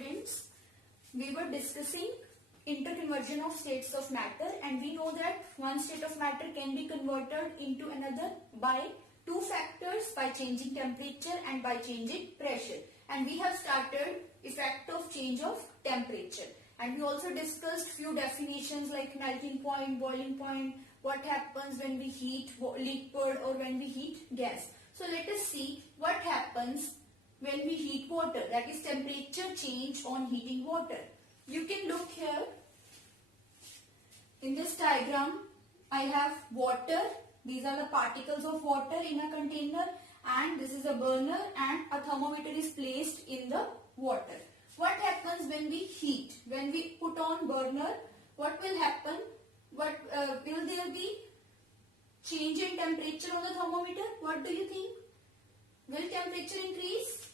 students, we were discussing interconversion of states of matter, and we know that one state of matter can be converted into another by two factors, by changing temperature and by changing pressure. And we have started effect of change of temperature, and we also discussed few definitions like melting point, boiling point, what happens when we heat liquid or when we heat gas. So let us see what happens when we heat water, that is temperature change on heating water. You can look here in this diagram. I have water. These are the particles of water in a container, and this is a burner, and a thermometer is placed in the water. What happens when we heat? When we put on burner, what will happen? Will there be change in temperature on the thermometer? What do you think? Will temperature increase?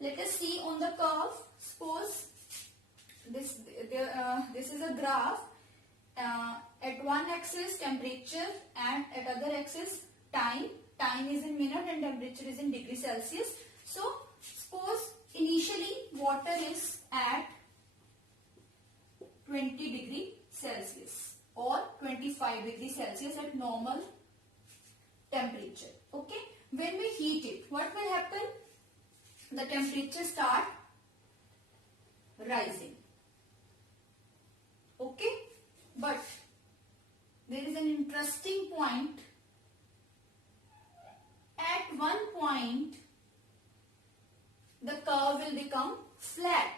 Let us see on the curve. Suppose this is a graph. At one axis temperature and at other axis time. Time is in minute and temperature is in degree Celsius. So suppose initially water is at 20 degree Celsius or 25 degree Celsius at normal temperature. Okay. When we heat it, what will happen? The temperature start rising. Okay. But there is an interesting point. At one point, the curve will become flat.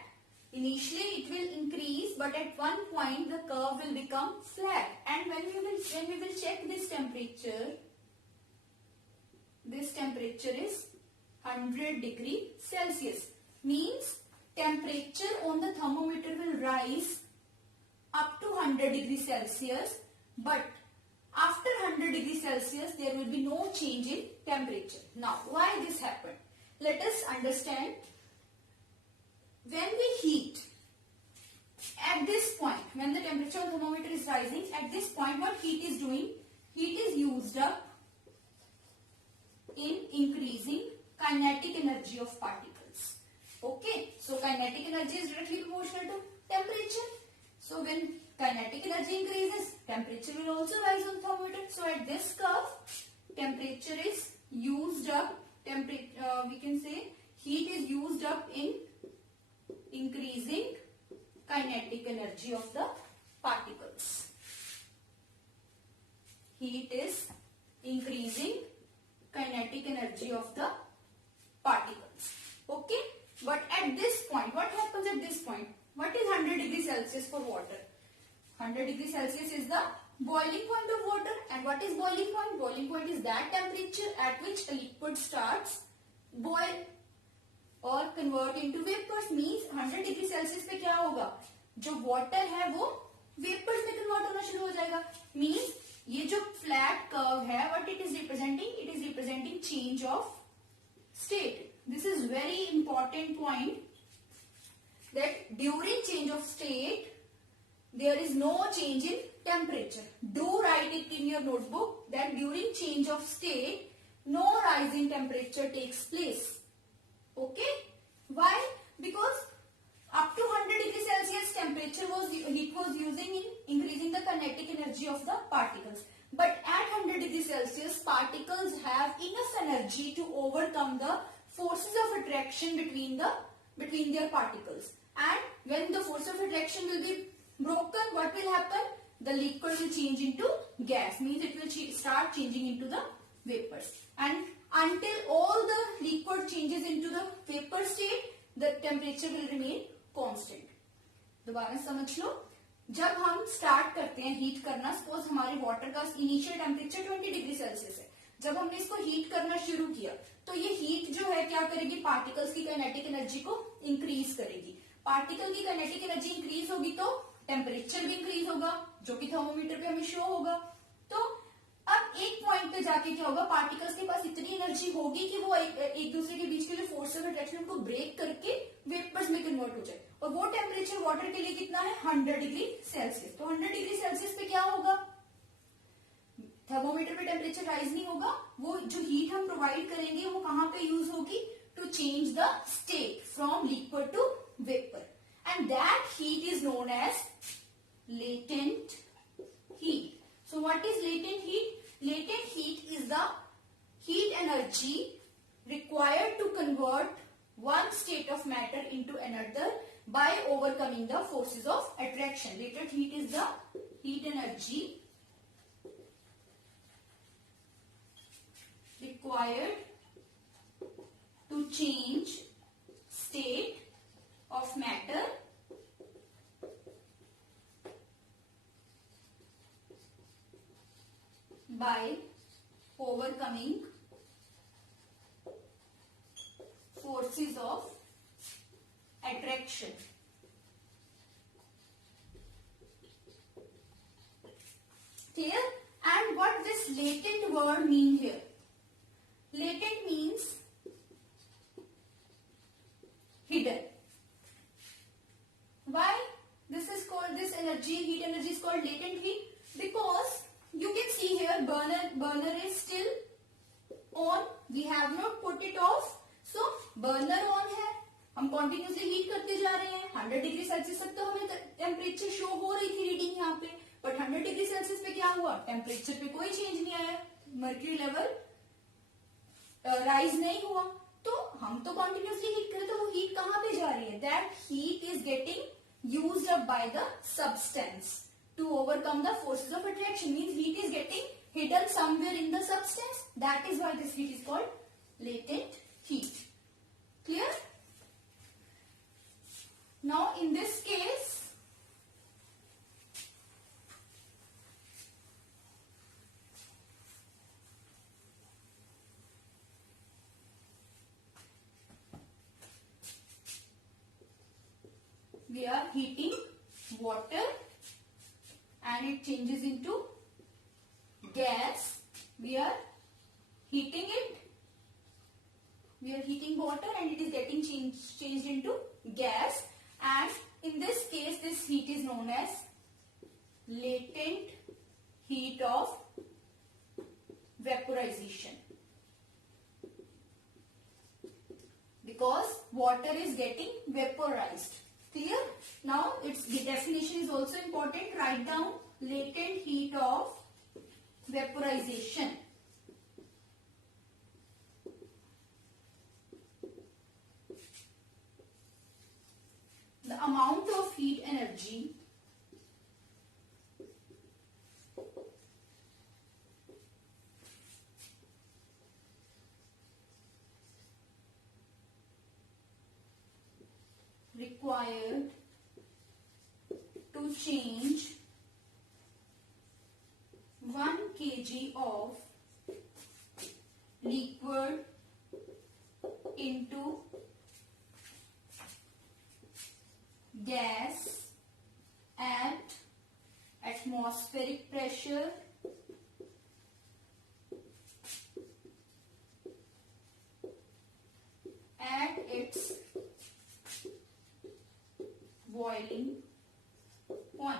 Initially, it will increase, but at one point, the curve will become flat. And when we will check this temperature is 100 degree Celsius. Means temperature on the thermometer will rise up to 100 degrees Celsius, but after 100 degrees Celsius there will be no change in temperature. Now, why this happened? Let us understand. When we heat, at this point, when the temperature of the thermometer is rising, at this point what heat is doing? Heat is used up in increasing kinetic energy of particles. Okay, so kinetic energy is directly proportional to temperature. So when kinetic energy increases, temperature will also rise on thermometer. So at this curve, temperature is used up, we can say heat is used up in increasing kinetic energy of the particles. Heat is increasing kinetic energy of the particles. Okay, but at this point, what happens at this point? What is 100 degrees Celsius for water? 100 degrees Celsius is the boiling point of water. And what is boiling point? Boiling point is that temperature at which a liquid starts boil or convert into vapors. Means 100 degree Celsius पे क्या होगा? जो water है वो vapors में convert होना शुरू हो जाएगा. Means ये जो flat curve है, what it is representing? It is representing change of state. This is very important point, that during change of state there is no change in temperature. Do write it in your notebook that during change of state no rise in temperature takes place. Okay? Why? Because up to 100 degrees Celsius temperature heat was using in increasing the kinetic energy of the particles. But at 100 degrees Celsius particles have enough energy to overcome the forces of attraction between their particles. And when the force of attraction will be broken, what will happen? The liquid will change into gas. Means it will start changing into the vapors. And until all the liquid changes into the vapor state, the temperature will remain constant. दोबारा समझ लो. जब हम start करते हैं heat करना, suppose हमारे water का initial temperature 20 degree Celsius है. जब हमने इसको हीट करना शुरू किया, तो ये हीट जो है क्या करेगी? पार्टिकल्स की काइनेटिक एनर्जी को इंक्रीज करेगी. पार्टिकल की काइनेटिक एनर्जी इंक्रीज होगी तो टेम्परेचर भी इंक्रीज होगा, जो कि थर्मोमीटर पे हमें शो होगा. तो अब एक पॉइंट पे जाके क्या होगा? पार्टिकल्स के पास इतनी एनर्जी होगी कि वो एक दूसरे के बीच के जो फोर्स ऑफ अट्रैक्शन को ब्रेक करके वेपर्स में कन्वर्ट हो जाए. और वो टेम्परेचर वाटर के लिए कितना है? 100 डिग्री सेल्सियस. तो 100 डिग्री सेल्सियस पे क्या होगा? थर्मोमीटर पे टेम्परेचर राइज नहीं होगा. वो जो हीट हम प्रोवाइड करेंगे वो कहां पे यूज होगी? To change the state from liquid to vapor, and that heat is known as latent heat. So what is latent heat? Latent heat is the heat energy required to convert one state of matter into another by overcoming the forces of attraction. Latent heat is the heat energy required to change state of matter by overcoming forces of attraction. Clear? And what this latent word mean here? Latent means hidden. Why this is called, this energy, heat energy is called latent heat? Because you can see here burner is still on, we have not put it off, so burner on है, हम continuously heat करते जा रहे हैं. 100 degree Celsius तक तो हमें temperature show हो रही थी रीडिंग यहाँ पे, बट 100 डिग्री सेल्सियस पे क्या हुआ? टेम्परेचर पे कोई चेंज नहीं आया, मर्क्यूरी लेवल राइज नहीं हुआ. तो हम तो कंटिन्यूसली हीट करें, तो वो हीट कहाँ पे जा रही है? That heat is getting used up by the substance to overcome the forces of attraction. Means heat is getting hidden somewhere in the substance. That is why this heat is called latent heat. Clear? Now in this case, we are heating water and it changes into gas. We are heating it. We are heating water and it is getting changed into gas. And in this case, this heat is known as latent heat of vaporization. Because water is getting vaporized. Clear? Now its definition is also important. Write down latent heat of vaporization. The amount of heat energy required to change 1 kg of liquid into gas at atmospheric pressure at its boiling point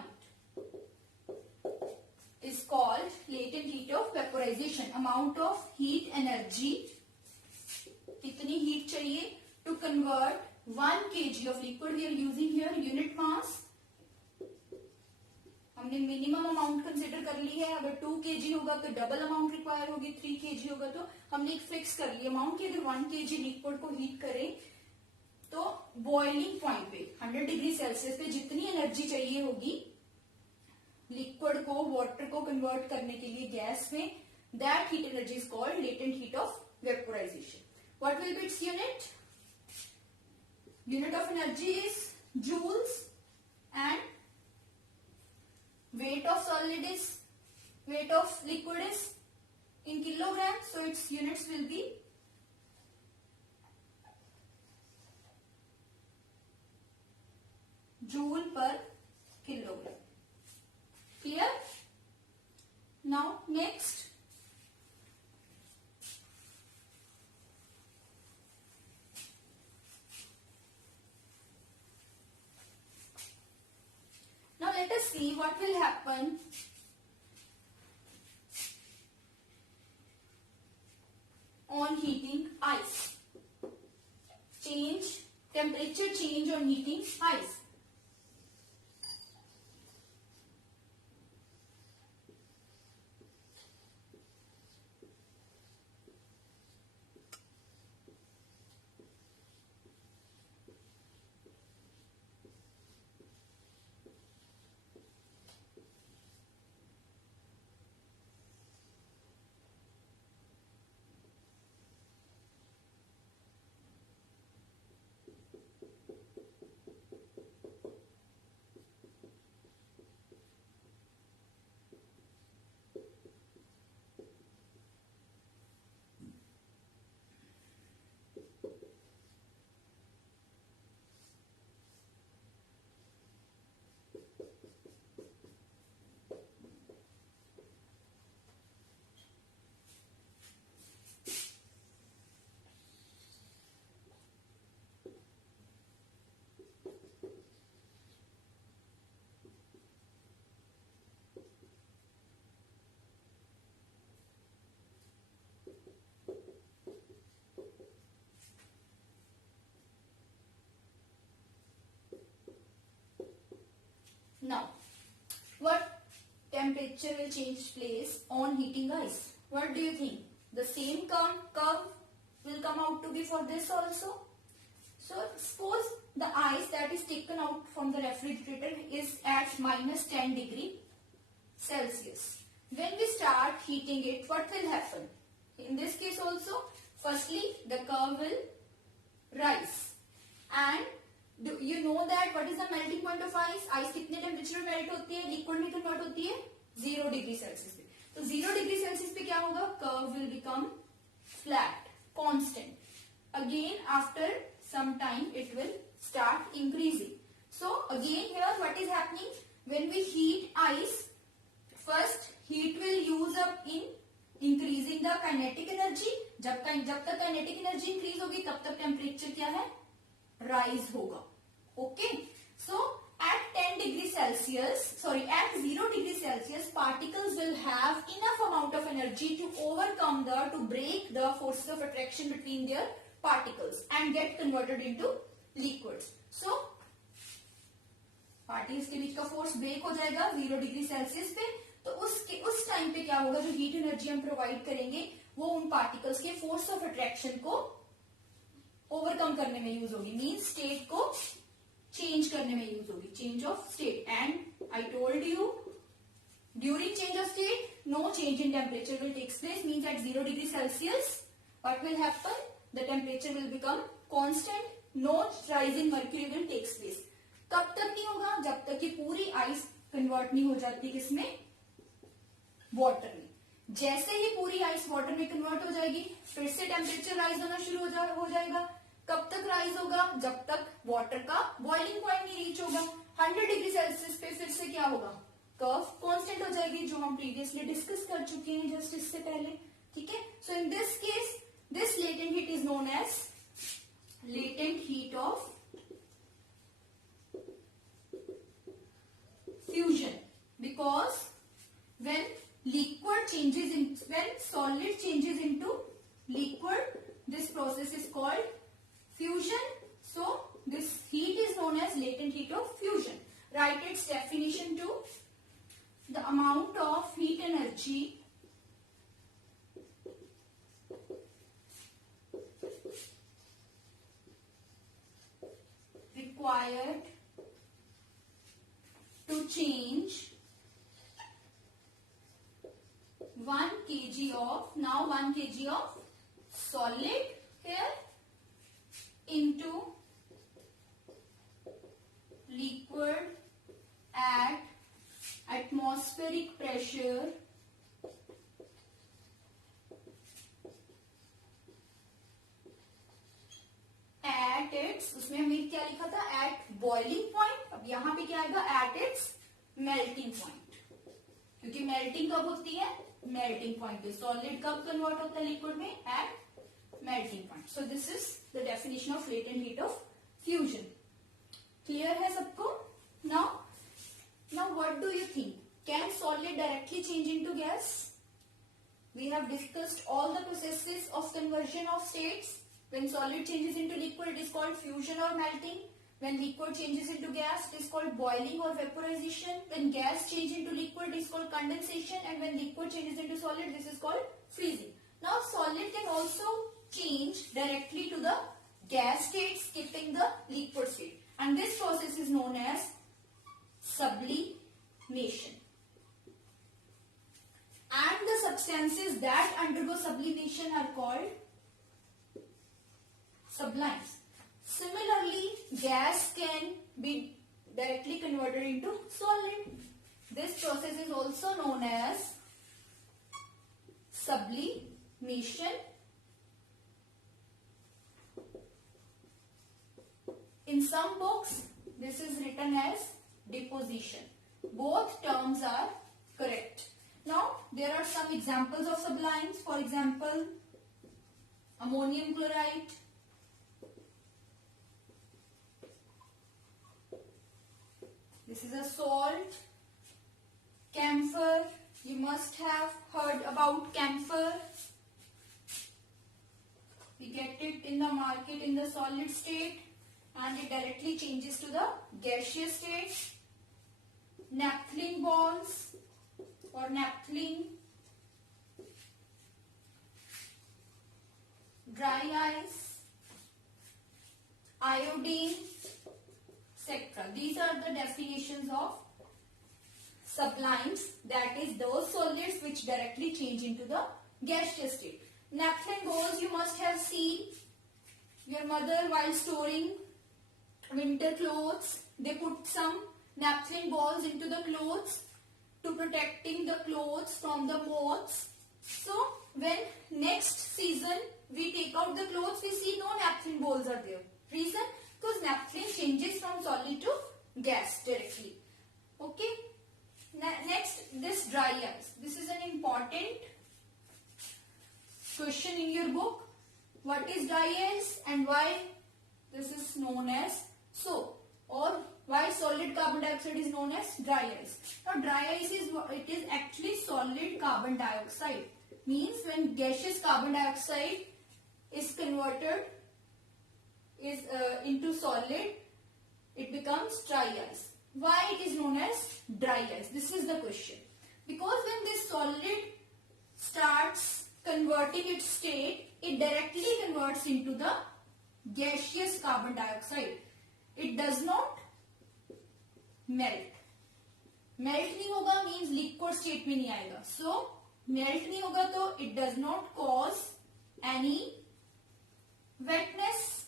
is called latent heat of vaporization. Amount of heat energy, कितनी heat चाहिए to convert 1 kg of liquid. We are using here unit mass. हमने minimum amount consider कर ली है. अगर 2 kg होगा तो double amount require होगी, 3 kg होगा तो हमने एक फिक्स कर लिया अमाउंट कि अगर 1 kg लिक्विड को हीट करें तो बॉइलिंग पॉइंट पे 100 डिग्री सेल्सियस पे जितनी एनर्जी चाहिए होगी लिक्विड को वाटर को कन्वर्ट करने के लिए गैस में, that heat energy is called latent heat of vaporisation. What will be its unit? Unit of energy is joules and weight of liquid is in kilograms, so its units will be joule per kilogram. Clear? Now next, now let us see what will happen on heating ice. Change temperature change on heating ice. Now, what temperature will change place on heating ice? What do you think? The same curve will come out to be for this also. So, suppose the ice that is taken out from the refrigerator is at minus 10 degree Celsius. When we start heating it, what will happen? In this case also, firstly, the curve will rise. And you know that what is the melting point of ice? Ice कितने temperature में melt होती है, liquid में convert होती है 0 degree Celsius पे. तो 0 degree Celsius पे क्या होगा? Curve will become flat, constant. Again after some time it will start increasing. So again here what is happening? When we heat ice, first heat will use up in increasing the kinetic energy. जब तक kinetic energy increase होगी तब तक temperature क्या है? Rise होगा. Okay. So at 10 degrees Celsius, at 0 degrees Celsius, particles will have enough amount of energy to overcome to break the forces of attraction between their particles and get converted into liquids. So particles के बीच का force break हो जाएगा 0 degree Celsius पे. तो उस time पे क्या होगा? जो हीट एनर्जी हम प्रोवाइड करेंगे वो उन पार्टिकल्स के फोर्स ऑफ अट्रैक्शन को ओवरकम करने में यूज होगी. मींस स्टेट को चेंज करने में यूज होगी. Change of state. And I told you during change of state no change in temperature will takes place. Means at 0 degree celsius what will happen? The temperature will become constant. No rise in mercury will takes place. कब तक नहीं होगा? जब तक कि पूरी ice convert नहीं हो जाती किसमें? वाटर में. जैसे ही पूरी आइस वाटर में कन्वर्ट हो जाएगी फिर से टेम्परेचर राइज होना शुरू हो जाएगा. कब तक राइज होगा? जब तक वाटर का बॉइलिंग पॉइंट नहीं रीच होगा. 100 डिग्री सेल्सियस पे फिर से क्या होगा? कर्व कांस्टेंट हो जाएगी, जो हम प्रीवियसली डिस्कस कर चुके हैं जस्ट इससे पहले. ठीक है. So in this case this latent heat is known as latent heat of fusion, because when solid changes into liquid, this process is called fusion. So this heat is known as latent heat of fusion. Write its definition to: the amount of heat energy required to change 1 kg of solid here into liquid at atmospheric pressure at its, उसमें हमने क्या लिखा था? at boiling point. अब यहां पे क्या आएगा? at its melting point. क्योंकि मेल्टिंग कब होती है? मेल्टिंग पॉइंट पे. सॉलिड कब कन्वर्ट होता है लिक्विड में? At melting point. So this is the definition of latent heat of fusion. Clear है सबको? Now what do you think? Can solid directly change into gas? We have discussed all the processes of conversion of states. When solid changes into liquid, it is called fusion or melting. When liquid changes into gas, it is called boiling or vaporization. When gas changes into liquid, it is called condensation. And when liquid changes into solid, this is called freezing. Now, solid can also change directly to the gas state, skipping the liquid state. And this process is known as sublimation. And the substances that undergo sublimation are called sublimes. Similarly, gas can be directly converted into solid. This process is also known as sublimation. In some books, this is written as deposition. Both terms are correct. Now, there are some examples of sublimes. For example, ammonium chloride, this is a salt. Camphor, you must have heard about camphor. We get it in the market in the solid state and it directly changes to the gaseous state. Naphthalene balls or naphthalene, dry ice, iodine, etc. These are the definitions of sublimes, that is those solids which directly change into the gaseous state. Naphthalene balls, you must have seen your mother while storing winter clothes, they put some naphthalene balls into the clothes to protecting the clothes from the moths. So when next season we take out the clothes, we see no naphthalene balls are there. Reason? Because naphthalene changes from solid to gas directly. Okay. Next, this dry ice. This is an important question in your book. What is dry ice and why this is known as so, or why solid carbon dioxide is known as dry ice. Now, dry ice is actually solid carbon dioxide. Means when gaseous carbon dioxide is converted into solid, it becomes dry ice. Why it is known as dry ice? This is the question. Because when this solid starts converting its state, it directly converts into the gaseous carbon dioxide. It does not melt. Melt नहीं होगा means liquid state में नहीं आएगा. So melt नहीं होगा तो it does not cause any wetness.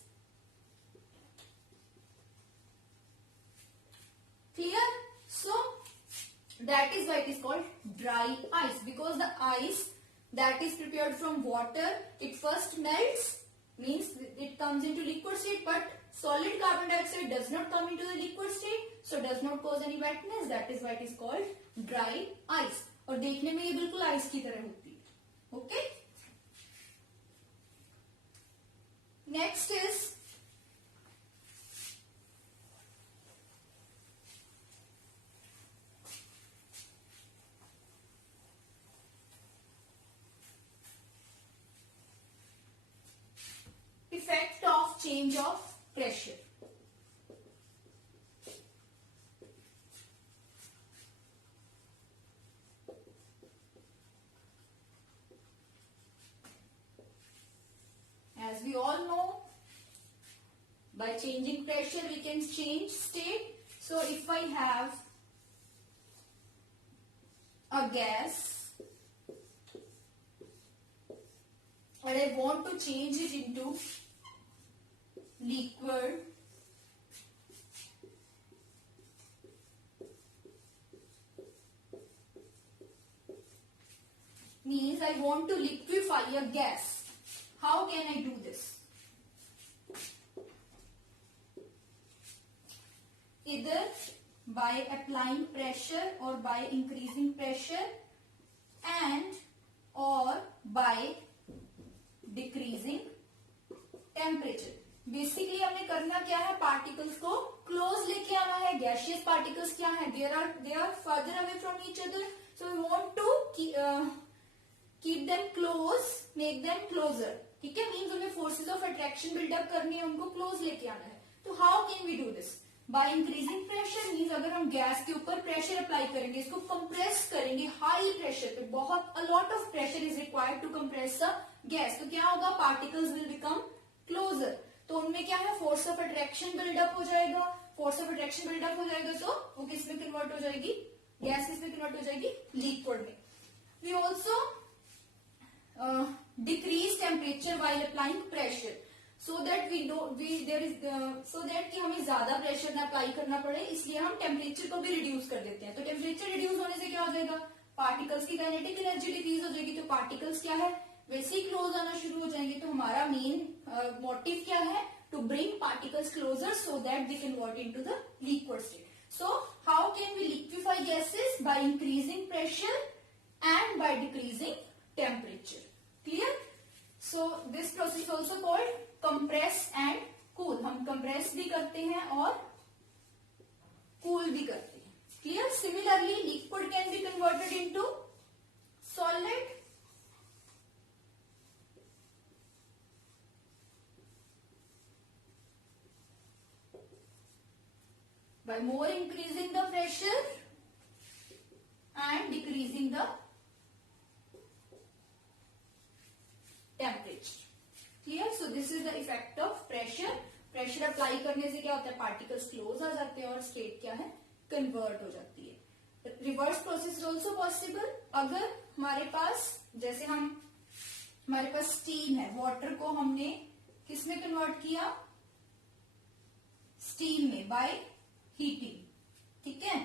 Clear? So that is why it is called dry ice, because the ice that is prepared from water, it first melts, means it comes into liquid state, but solid carbon dioxide does not come into the liquid state, so does not cause any wetness. That is why it is called dry ice. और देखने में ये बिल्कुल ice की तरह होती है. Okay? Next is effect of change of pressure. As we all know, by changing pressure we can change state. So if I have a gas and I want to change it into liquid, means I want to liquefy a gas. How can I do this? Either by applying pressure or by increasing pressure and or by decreasing temperature. Basically हमें करना क्या है, particles को close लेके आना है. Gaseous particles क्या है, they are further away from each other, so we want to keep them close, make them closer. ठीक है, मीन्स उन्हें फोर्सेज ऑफ अट्रैक्शन बिल्डअप करनी है, उनको क्लोज लेके आना है. तो how can we do this? By increasing pressure. Means अगर हम गैस के ऊपर प्रेशर अप्लाई करेंगे, इसको कंप्रेस करेंगे हाई प्रेशर पे, बहुत a lot of pressure is required to compress the gas, तो क्या होगा, पार्टिकल्स विल बिकम क्लोजर. तो उनमें क्या है, फोर्स ऑफ अट्रैक्शन बिल्डअप हो जाएगा. फोर्स ऑफ अट्रैक्शन बिल्डअप हो जाएगा तो वो किस में कन्वर्ट हो जाएगी, गैस किस में कन्वर्ट हो जाएगी, लिक्विड में. We also decrease temperature while applying pressure, so that so that कि हमें ज्यादा प्रेशर ना अप्लाई करना पड़े, इसलिए हम टेम्परेचर को भी रिड्यूस कर देते हैं. तो टेम्परेचर रिड्यूस होने से क्या हो जाएगा, पार्टिकल्स की काइनेटिक एनर्जी डिक्रीज हो जाएगी. तो पार्टिकल्स क्या है, वैसे ही क्लोज आना शुरू हो जाएंगे. तो हमारा मेन मोटिव क्या है, to bring particles closer so that they convert into the liquid state. So how can we liquefy gases? By increasing pressure and by decreasing temperature. Clear? So this process also called compress and cool. हम compress भी करते हैं और cool भी करते हैं. Clear? Similarly, liquid can be converted into solid. By more increasing the pressure and decreasing the temperature. Clear? So this is the effect of pressure. Pressure apply करने से क्या होता है, particles close आ जाते हैं और state क्या है, convert हो जाती है. Reverse process is also possible. अगर हमारे पास, जैसे हमारे पास steam है, water को हमने किस में convert किया, steam में, by हीटिंग. ठीक है,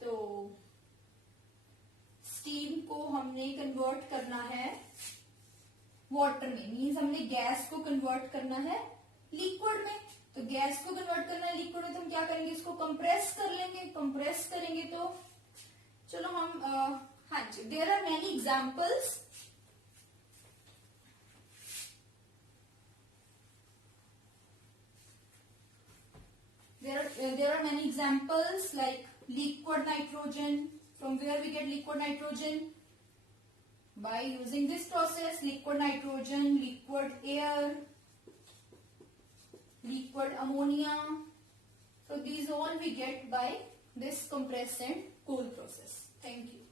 तो स्टीम को हमने कन्वर्ट करना है वाटर में, मीन्स हमने गैस को कन्वर्ट करना है लिक्विड में. तो गैस को कन्वर्ट करना है लिक्विड में, तो हम क्या करेंगे, इसको कंप्रेस कर लेंगे. कंप्रेस करेंगे तो चलो हम हाँ जी, there are many examples. There are many examples like liquid nitrogen. From where we get liquid nitrogen? By using this process, liquid nitrogen, liquid air, liquid ammonia. So these all we get by this compress and cool process. Thank you.